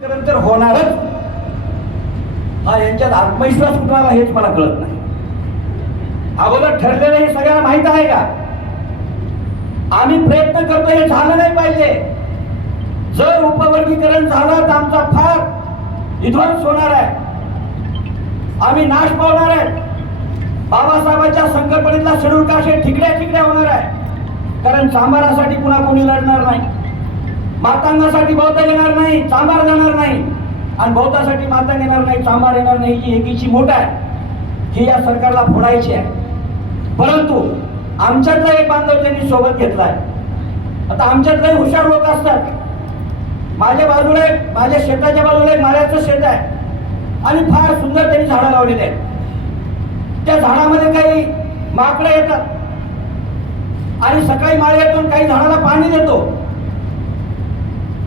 तर होणारच हा यांच्यात आत्मविश्वास कुठला हेच मला कळत नाही. अगोदर ठरलेलं हे सगळ्यांना माहित आहे का? आम्ही प्रयत्न करतो हे झालं नाही पाहिजे. जर उपवर्गीकरण झालं तर आमचा फार विध्वंस होणार आहे, आम्ही नाश पावणार आहे. बाबासाहेबांच्या संकल्पनेतला शेड्यूल कास्ट हे ठिकड्या होणार आहे. कारण चांभारासाठी पुन्हा कोणी लढणार नाही, मातांगासाठी बौद्ध येणार नाही, चांभार जाणार नाही, आणि बौद्धासाठी मातांग येणार नाही, चांभार येणार नाही. ही एकीची मोठ आहे, ही या सरकारला फोडायची आहे. परंतु आमच्यातला एक बांधव त्यांनी सोबत घेतलाय. आता आमच्यातले हुशार लोक असतात. माझ्या बाजूला माझ्या शेताच्या बाजूला एक माळ्याचं शेत आहे आणि फार सुंदर त्यांनी झाडं लावलेली आहेत. त्या झाडामध्ये काही माकडं येतात आणि सकाळी माळ्यातून काही झाडाला पाणी देतो.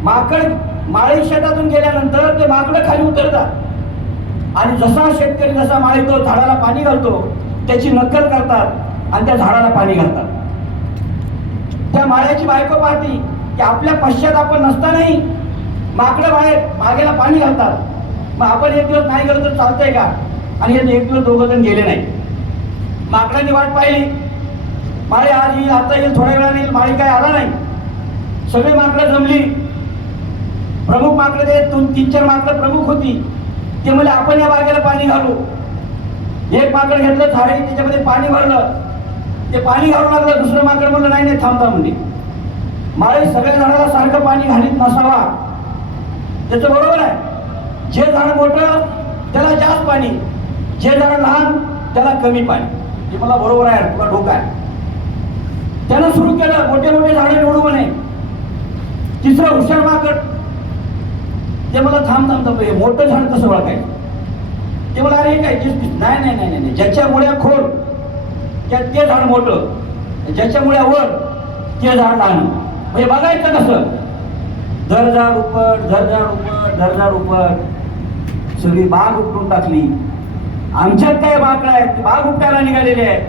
माकड माळी शेतातून गेल्यानंतर ते माकडं खाली उतरतात आणि जसा शेतकरी जसा माळीतो झाडाला पाणी घालतो त्याची नक्कल करतात आणि त्या झाडाला पाणी घालतात. त्या माळ्याची बायको पाहती की आपल्या पश्चात आपण नसतानाही माकडं मागेला पाणी घालतात. मग आपण एक दिवस नाही गेलो तर चालतंय का? आणि हे एक दिवस दोघं जण गेले नाही. माकडांनी वाट पाहिली, माळी आज येईल, आता येईल, थोड्या वेळाने येईल. माळी काय आला नाही. सगळी माकडं जमली. प्रमुख माकडं ते 3-4 माकडं प्रमुख होती. ते म्हणजे आपण या बागेला पाणी घालू. एक माकड घेतलं, झाडे त्याच्यामध्ये पाणी भरलं, ते पाणी घालू लागलं. दुसरं माकड म्हणलं नाही नाही थांबता म्हणजे. माळी सगळ्या झाडाला सारखं पाणी घालीत नसावा, त्याचं बरोबर आहे. जे झाड मोठं त्याला जास्त पाणी, जे झाड लहान त्याला कमी पाणी. हे मला बरोबर आहे, तुला डोका आहे. त्यानं सुरू केलं मोठे मोठे झाडे निवडू म्हणे. तिसरं हुशार माकड ते मला थांब मोठं झाड कसं ओळखायचं? ते मला अरे काय नाही नाही नाही नाही ज्याच्या मुळ्या खोल ते झाड मोठं, ज्याच्या मुळ्या वर ते झाड लहान. म्हणजे बघायचं कसं? धरझाड उपट, धरझाड उपट, धरझाड उपट, सगळी बाग उपटून टाकली. आमच्यात काय माकडं आहेत, ते बाग उपटायला निघालेले आहेत.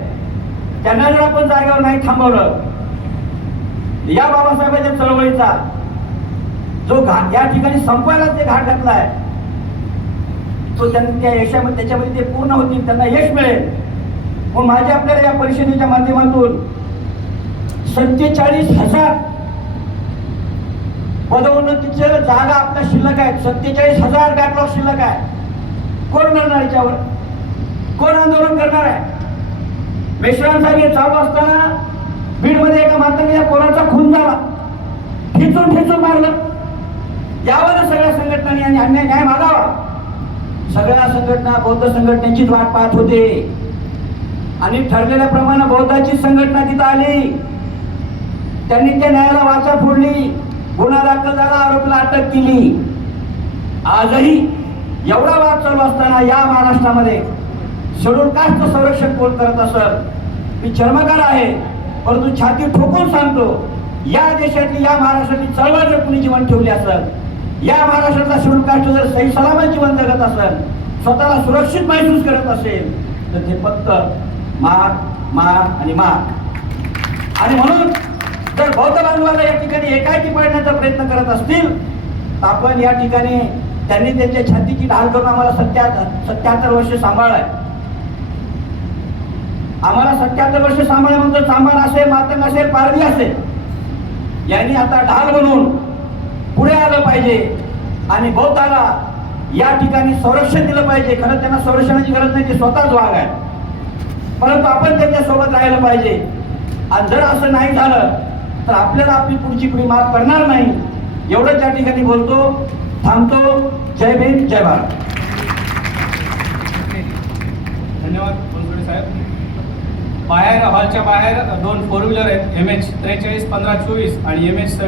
त्यांना जर आपण जागेवर नाही थांबवलं, या बाबासाहेबांच्या चळवळीचा जो घाट या ठिकाणी संपवायला ते घाट घातलाय तो त्यांच्या यशामध्ये त्याच्यामध्ये ते पूर्ण होतील, त्यांना यश मिळेल. मग माझ्या आपल्याला या परिषदेच्या माध्यमातून 47,000 पदोन्नतीच्या जागा आपल्या शिल्लक आहेत. 47,000 बॅकलॉग शिल्लक आहे. कोण करणार याच्यावर? कोण आंदोलन करणार आहे? मेश्रांसाठी चालू असताना बीडमध्ये एका मातांच्या पोराचा खून झाला, ठेचून मारलं. यावर सगळ्या संघटनांनी आणि अन्याय न्याय मागावा. सगळ्या संघटना बौद्ध संघटनेचीच वाट पाहत होते आणि ठरलेल्याप्रमाणे बौद्धाची संघटना तिथं आली. त्यांनी त्या न्यायाला वाचा फोडली, गुन्हा दाखल झाला, आरोपीला अटक केली. आजही एवढा वाद चालू असताना या महाराष्ट्रामध्ये शेड्यूल कास्ट संरक्षण कोण करत असत? मी चर्मकार आहे, परंतु छाती ठोकून सांगतो, या देशातली या महाराष्ट्रातली चळवळ जर कुणी जीवन ठेवली असत, या महाराष्ट्रातला शेड्यूल कास्ट जर सही सलामत जीवन जगत असेल, स्वतःला सुरक्षित महसूस करत असेल, तर ते फक्त मार आणि मार. आणि म्हणून जर बौद्ध बांधवाला या ठिकाणी एकाकी पडण्याचा प्रयत्न करत असतील तर आपण या ठिकाणी त्यांनी त्यांच्या छातीची ढाल करून आम्हाला 77 वर्ष सांभाळाय. आम्हाला 77 वर्ष सांभाळ म्हणतो. चांभार असेल, मातंग असेल, पारधी असेल, यांनी आता ढाल बनवून पुढे आलं पाहिजे आणि बौद्धाला या ठिकाणी संरक्षण दिलं पाहिजे. खरं त्यांना संरक्षणाची गरज नाही, ते स्वतःच वाघ आहे, परंतु आपण त्यांच्या सोबत राहिलं पाहिजे. आणि जर असं नाही झालं तर आपल्याला आपली पुढची पिढी माफ करणार नाही. एवढंच या ठिकाणी बोलतो, थांबतो. जय भीम, जय भारत. धन्यवाद बनसोडे साहेब. बाहेर हॉलच्या बाहेर 2 4 व्हीलर आहेत, MH 43 15 24 आणि MH 26